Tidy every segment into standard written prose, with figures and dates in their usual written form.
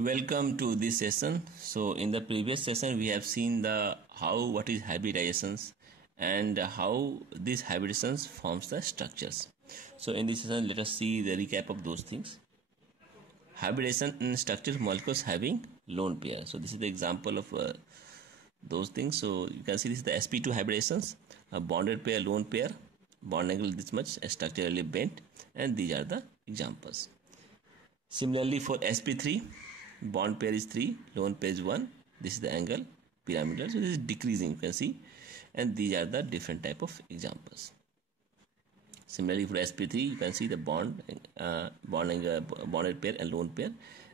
Welcome to this session. So in the previous session we have seen what is hybridizations and how these hybridizations forms the structures. So in this session let us see the recap of those things. Hybridization in structure molecules having lone pair. So this is the example of those things. So you can see this is the sp2 hybridizations, a bonded pair, lone pair, bond angle this much, structurally bent, and these are the examples. Similarly for sp3, bond pair is 3, lone pair is 1. This is the angle pyramidal, so this is decreasing, you can see, and these are the different type of examples. Similarly for sp3, you can see the bonded pair and lone pair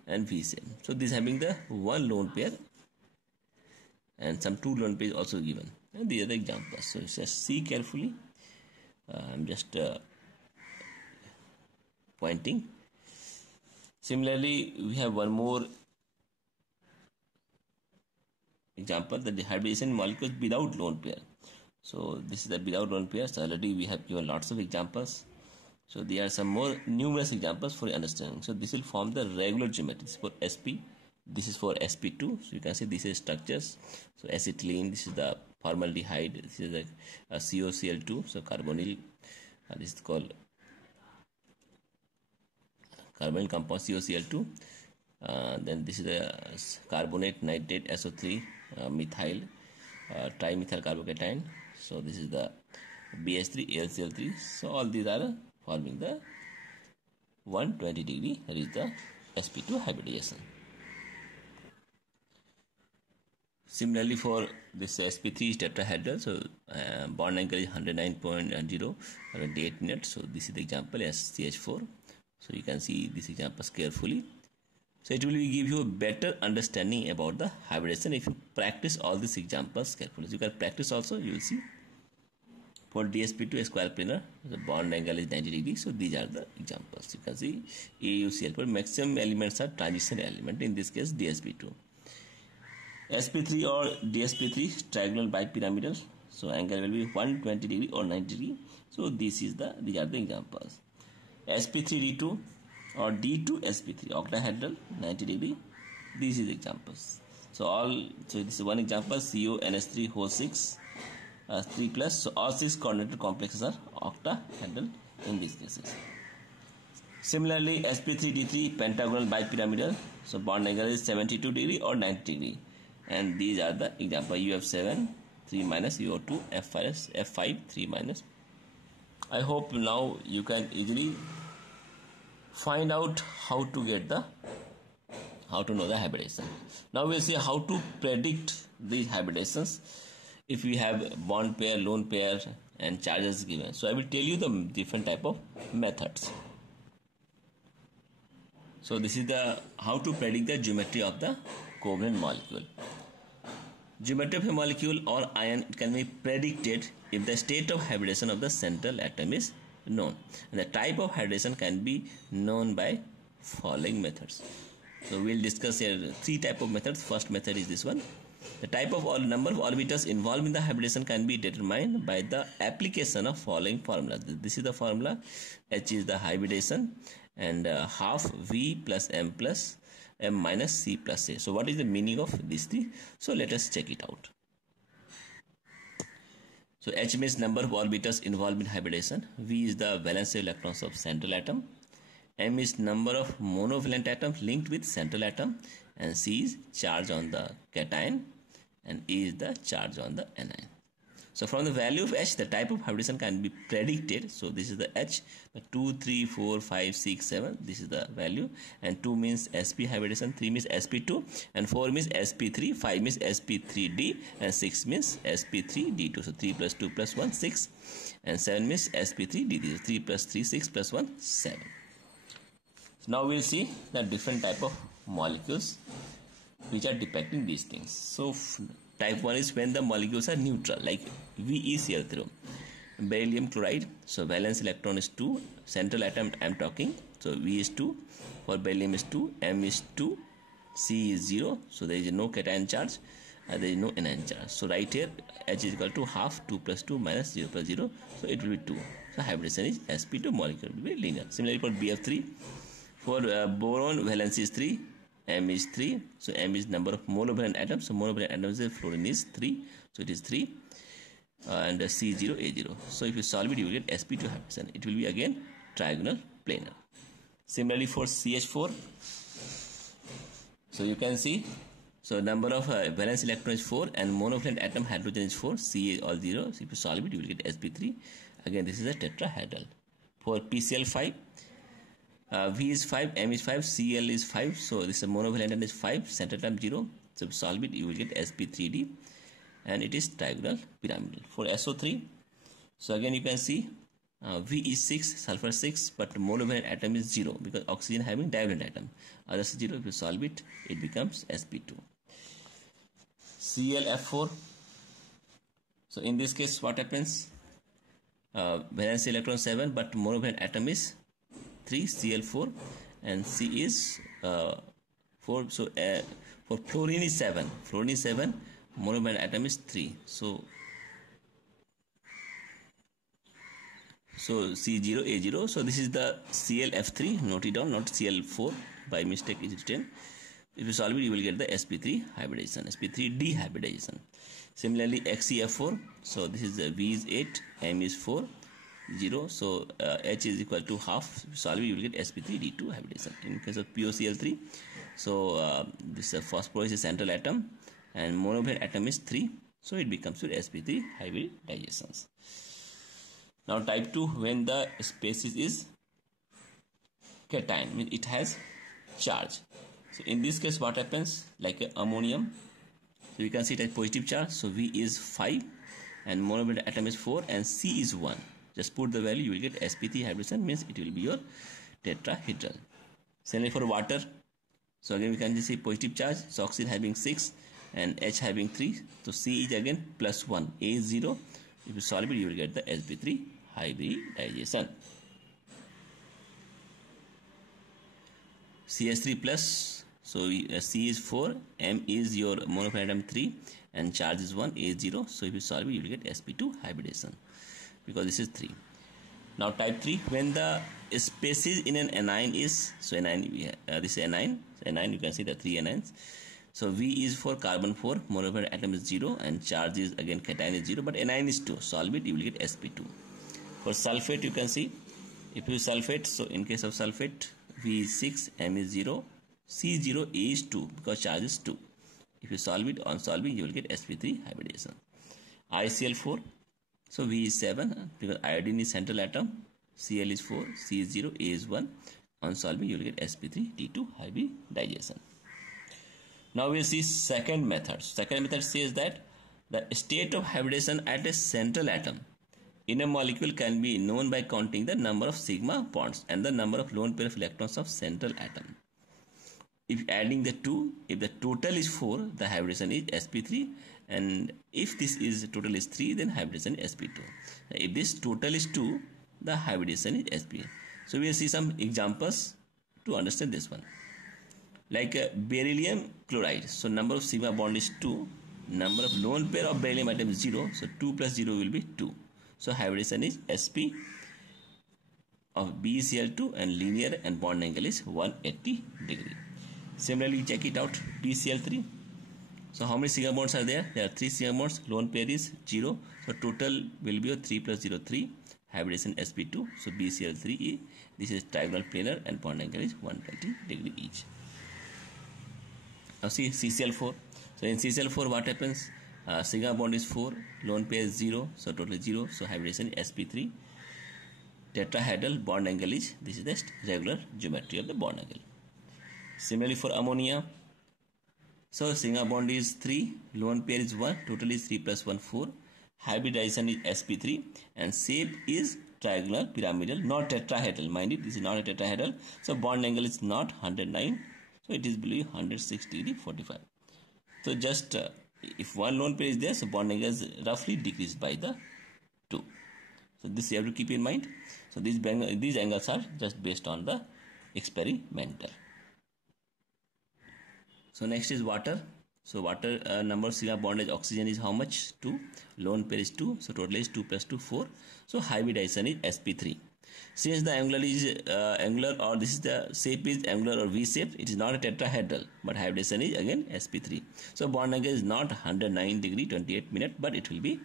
and v same. So this having the one lone pair and some two lone pairs also given, and these are the examples. So just see carefully. I'm just pointing. Similarly, we have one more example, that the hybridization molecules without lone pair. So this is the without lone pair. So already we have given lots of examples. So there are some more numerous examples for your understanding. So this will form the regular geometry. This is for sp. This is for sp2. So you can see this is structures. So acetylene. This is the formaldehyde. This is the COCl2. So carbonyl. This is called carbonyl compound COCl2. Then this is the carbonate, nitrate, SO3, methyl, trimethyl carbocation. So this is the BH3, AlCl3. So all these are forming the 120 degree, that is the sp2 hybridization. Similarly for this sp3 is tetrahedral, so bond angle is 109.0, 28 minutes. So this is the example SCH4. So you can see these examples carefully. So it will give you a better understanding about the hybridization if you practice all these examples carefully. So you can practice also, you will see. For dsp2 square planar, the bond angle is 90 degrees. So these are the examples. You can see AuCl, but maximum elements are transition element, in this case dsp2. sp3 or dsp3 trigonal bipyramidal. So angle will be 120 degree or 90 degree. So these are the examples. sp3d2 or d2 sp3 octahedral 90 degree. These is examples. So this is one example, CONH3 whole 6 3 plus. So all 6 coordinated complexes are octahedral in these cases. Similarly sp3d3 pentagonal bipyramidal. So bond angle is 72 degree or 90 degree, and these are the example. UF7 3 minus, UO2 F5 3 minus. I hope now you can easily find out how to know the hybridization. Now we'll see how to predict these hybridizations if we have bond pair, lone pair, and charges given. So I will tell you the different type of methods. So this is the how to predict the geometry of the covalent molecule. Geometry of a molecule or ion can be predicted if the state of hybridization of the central atom is known, and the type of hybridization can be known by following methods. So we'll discuss here 3 type of methods. First method is this one. The type of number of orbitals involved in the hybridization can be determined by the application of following formula. This is the formula. H is the hybridization, and half V plus M minus C plus A. So what is the meaning of these 3? So let us check it out. So H means number of orbitals involved in hybridization. V is the valence electrons of central atom. M is number of monovalent atoms linked with central atom. And C is charge on the cation. And E is the charge on the anion. So from the value of H, the type of hybridization can be predicted. So this is the H, 2, 3, 4, 5, 6, 7. This is the value. And 2 means sp hybridization, 3 means sp2, and 4 means sp3, 5 means sp3d, and 6 means sp3d2. So 3 plus 2 plus 1, 6. And 7 means sp3d3. So 3 plus 3, 6 plus 1, 7. So now we'll see the different type of molecules which are depicting these things. So type 1 is when the molecules are neutral, like VeCl3. Beryllium chloride. So valence electron is 2. Central atom I am talking. So V is 2. For beryllium is 2. M is 2. C is 0. So there is no cation charge. There is no anion charge. So right here H is equal to half 2 plus 2 minus 0 plus 0. So it will be 2. So hybridization is sp2 molecule will be linear. Similarly for BF3. For boron valence is 3. M is 3. So M is number of monovalent atoms. So monovalent atoms, fluorine is 3. So it is 3. And C0, A0. So if you solve it, you will get sp2 hybridization. It will be again trigonal planar. Similarly for CH4, so you can see, so number of valence electron is 4 and monovalent atom hydrogen is 4, Ca all 0. So if you solve it, you will get sp3. Again, this is a tetrahedral. For PCl5, V is 5, M is 5, Cl is 5. So this is a monovalent atom is 5, center atom 0. So if you solve it, you will get sp3d. And it is trigonal pyramidal. For SO3, so again you can see V is 6, sulfur 6, but monovalent atom is 0 because oxygen having divalent atom. Others 0. If you solve it, it becomes sp2. ClF4. So in this case, what happens? Valence electron 7, but monovalent atom is 3, Cl4, and C is 4. So for fluorine is 7. Fluorine is 7. Monovalent atom is 3. So C0, A0. So this is the ClF3. Note it down, not Cl4. By mistake is written. If you solve it, you will get the sp3 hybridization, sp3d hybridization. Similarly, XeF4. So this is V is 8, M is 4, 0. So H is equal to half. If you solve it, you will get sp3d2 hybridization. In case of POCl3, so this phosphorus is central atom. And monovalent atom is 3, so it becomes your sp3 hybridizations. Now type 2, when the species is cation, means it has charge. So in this case, what happens? Like ammonium, so you can see it as positive charge. So V is 5 and monovalent atom is 4 and C is 1. Just put the value, you will get sp3 hybridization, means it will be your tetrahedral. Similarly for water, so again we can just see positive charge, so oxygen having 6 and H having 3, so C is again plus 1, A is 0. If you solve it, you will get the sp3 hybridization. CH3 plus, so C is 4, M is your monovalent atom 3 and charge is 1, A is 0. So if you solve it, you will get sp2 hybridization because this is 3. Now type 3, when the species in an anion is, so anion, this is anion, so anion, you can see the 3 anions. So V is for carbon 4, monovalent atom is 0 and charge is again cation is 0, but anion is 2. Solve it, you will get sp2. For sulfate, you can see, if you sulfate, so in case of sulfate, V is 6, M is 0, C is 0, A is 2 because charge is 2. If you solve it, on solving, you will get sp3 hybridization. ICl4, so V is 7 because iodine is central atom, Cl is 4, C is 0, A is 1. On solving, you will get sp3 D2 hybridization. Now we will see second method. Second method says that the state of hybridization at a central atom in a molecule can be known by counting the number of sigma bonds and the number of lone pair of electrons of central atom. If adding the two, if the total is 4, the hybridization is sp3, and if this is total is 3, then hybridization is sp2. If this total is 2, the hybridization is sp. So we will see some examples to understand this one. Like beryllium chloride, so number of sigma bond is 2, number of lone pair of beryllium atom is 0, so 2 plus 0 will be 2. So hybridization is sp of BeCl2 and linear and bond angle is 180 degree. Similarly, check it out, DCl3. So how many sigma bonds are there? There are 3 sigma bonds, lone pair is 0, so total will be 3 plus 0, 3. Hybridization sp2, so BCl3e, this is trigonal planar and bond angle is 120 degree each. Now see CCl4. So in CCl4, what happens? Sigma bond is 4, lone pair is 0, so total is 0. So hybridization is sp3. Tetrahedral, bond angle is, this is the regular geometry of the bond angle. Similarly for ammonia, so sigma bond is 3, lone pair is 1, total is 3 plus 1, 4. Hybridization is sp3 and shape is triangular pyramidal, not tetrahedral. Mind it, this is not a tetrahedral. So bond angle is not 109. So it is below 160 degree 45. So just if one lone pair is there, so bond angle is roughly decreased by the 2. So this you have to keep in mind. So these angles are just based on the experimental. So next is water. So water number sigma bondage oxygen is how much? 2. Lone pair is 2. So total is 2 plus 2, 4. So hybridization is sp3. Since the angular or this is the shape is angular or V shape, it is not a tetrahedral, but hybridization is again sp3. So bond angle is not 109 degree 28 minute, but it will be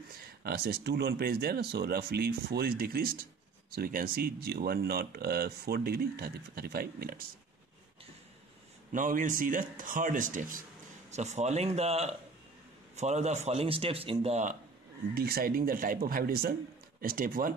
since 2 lone pair is there, so roughly 4 is decreased. So we can see 4 degree 35 minutes. Now we will see the third steps. So follow the following steps in the deciding the type of hybridization. Step 1.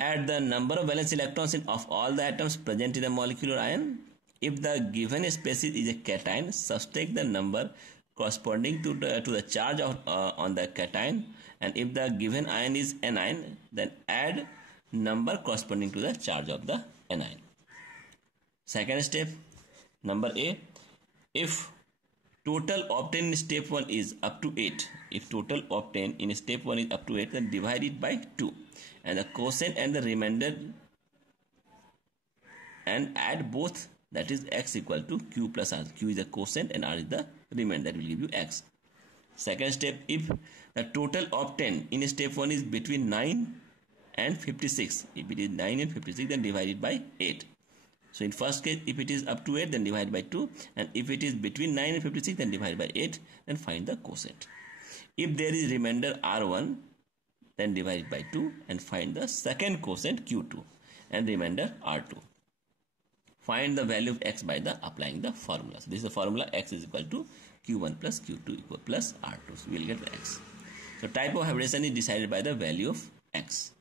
Add the number of valence electrons of all the atoms present in a molecular ion. If the given species is a cation, subtract the number corresponding to the charge on the cation, and if the given ion is anion, then add number corresponding to the charge of the anion. Second step, number A. If total obtained in step 1 is up to 8, if total obtained in step 1 is up to 8, then divide it by 2, and the quotient and the remainder, and add both, that is x equal to q plus r. Q is the quotient and r is the remainder, that will give you x. Second step, if the total obtained in step 1 is between 9 and 56, if it is 9 and 56, then divide it by 8. So in first case, if it is up to 8, then divide by 2, and if it is between 9 and 56, then divide by 8, then find the quotient. If there is remainder r1, then divide it by 2 and find the second quotient q2 and remainder r2. Find the value of x by the applying the formula. So this is the formula, x is equal to q1 plus q2 equal plus r2. So we will get the x. So type of hybridization is decided by the value of x.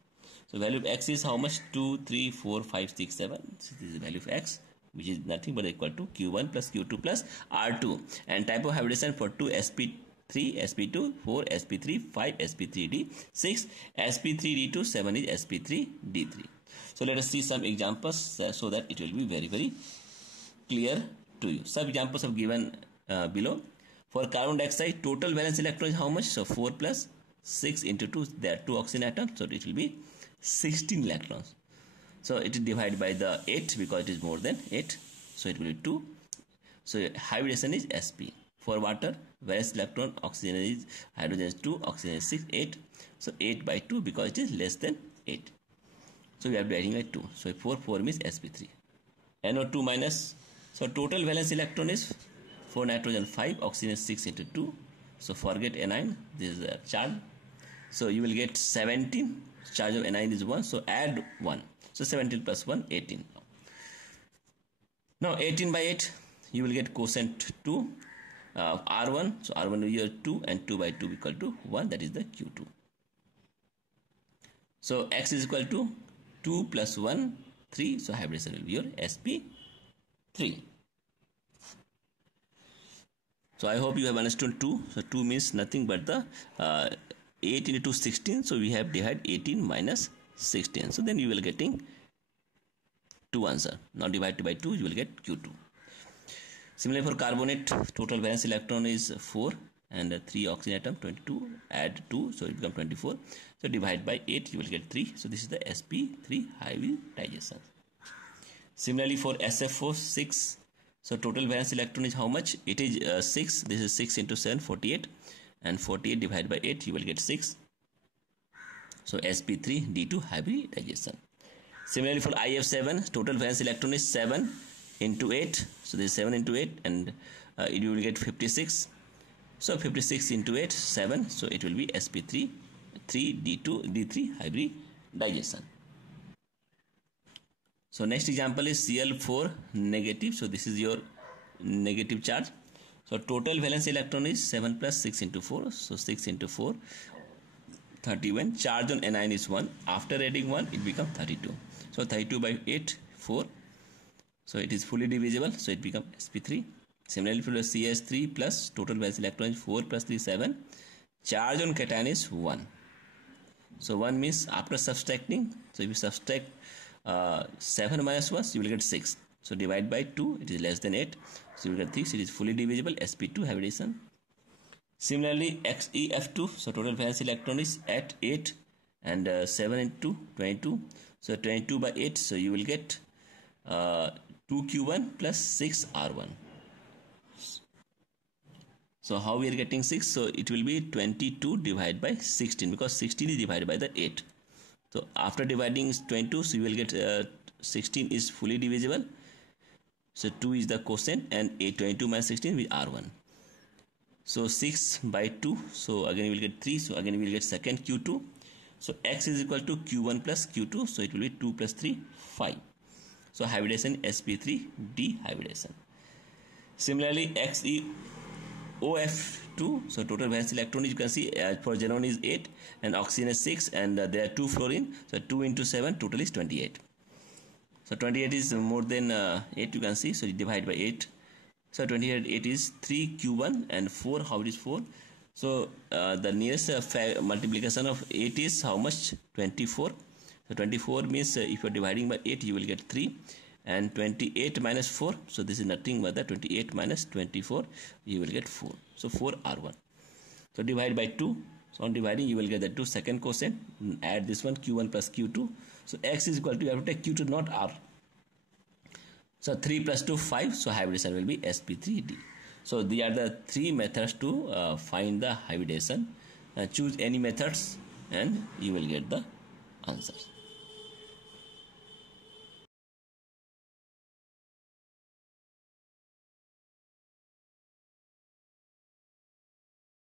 So value of x is how much? 2, 3, 4, 5, 6, 7. So this is the value of x, which is nothing but equal to q1 plus q2 plus r2. And type of hybridization for 2 sp3, sp2, 4 sp3, 5 sp3d, 6 sp3d2, 7 is sp3d3. So let us see some examples so that it will be very, very clear to you. Some examples are given below. For carbon dioxide, total valence electron is how much? So 4 plus 6 into 2, there are 2 oxygen atoms, so it will be 16 electrons. So it is divided by the 8 because it is more than 8, so it will be 2. So hybridization is sp. For water, valence electron, oxygen is, hydrogen is 2, oxygen is 6, 8. So 8 by 2 because it is less than 8. So we are dividing by 2. So 4 means sp3. NO2 minus. So total valence electron is 4 nitrogen 5, oxygen is 6 into 2. So forget anion, this is a charge. So you will get 17. Charge of anion is 1. So add 1. So 17 plus 1, 18. Now 18 by 8, you will get quotient 2. R1. So R1 is your 2, and 2 by 2 equal to 1. That is the Q2. So X is equal to 2 plus 1, 3. So hybridization will be your sp3. So I hope you have understood 2. So 2 means nothing but the 8 into 2, 16. So we have divided 18 minus 16. So then you will getting 2 answer. Now divided by 2, you will get Q2. Similarly for carbonate, total valence electron is 4 and 3 oxygen atom 22. Add 2, so it becomes 24. So divide by 8, you will get 3. So this is the sp3 hybridization. Similarly for SF4, 6. So total valence electron is how much? It is 6. This is 6 into 7, 48. And 48 divided by 8, you will get 6. So sp3 d2 hybridization. Similarly for IF7, total valence electron is 7 into 8. So this is 7 into 8, and you will get 56. So 56 into 8, 7. So it will be sp3 3d2 d3 hybridization. So next example is Cl4 negative. So this is your negative charge. So total valence electron is 7 plus 6 into 4. So 6 into 4, 31. Charge on anion is 1. After adding 1, it becomes 32. So 32 by 8, 4. So it is fully divisible. So it becomes sp3. Similarly for the CS3 plus, total valence electron is 4 plus 3, 7. Charge on cation is 1. So 1 means after subtracting. So if you subtract 7 minus 1, you will get 6. So divide by 2, it is less than 8. So you will get 3. So it is fully divisible, sp2 hybridization. Similarly XeF2, so total valence electron is at 8 and 7 into 22. So 22 by 8, so you will get 2q1 plus 6r1. So how we are getting 6? So it will be 22 divided by 16, because 16 is divided by the 8. So after dividing 22, so you will get 16 is fully divisible. So 2 is the quotient, and 22 minus 16 will R1. So 6 by 2, so again we will get 3, so again we will get second Q2. So x is equal to Q1 plus Q2, so it will be 2 plus 3, 5. So hybridization sp3d hybridization. Similarly, XeOF2, so total valence electron you can see for xenon is 8 and oxygen is 6, and there are 2 fluorine, so 2 into 7 total is 28. So 28 is more than 8 you can see, so you divide by 8. So 28 8 is 3 Q1 and 4, how it is 4? So the nearest multiplication of 8 is how much? 24. So 24 means if you are dividing by 8 you will get 3, and 28 minus 4, so this is nothing but the 28 minus 24, you will get 4. So 4 R1. So divide by 2. So on dividing you will get the 2 second quotient, add this one Q1 plus Q2. So x is equal to, you have to take Q2 not R. So 3 plus 2 5, so hybridization will be sp3d. So these are the 3 methods to find the hybridization. Choose any methods and you will get the answer.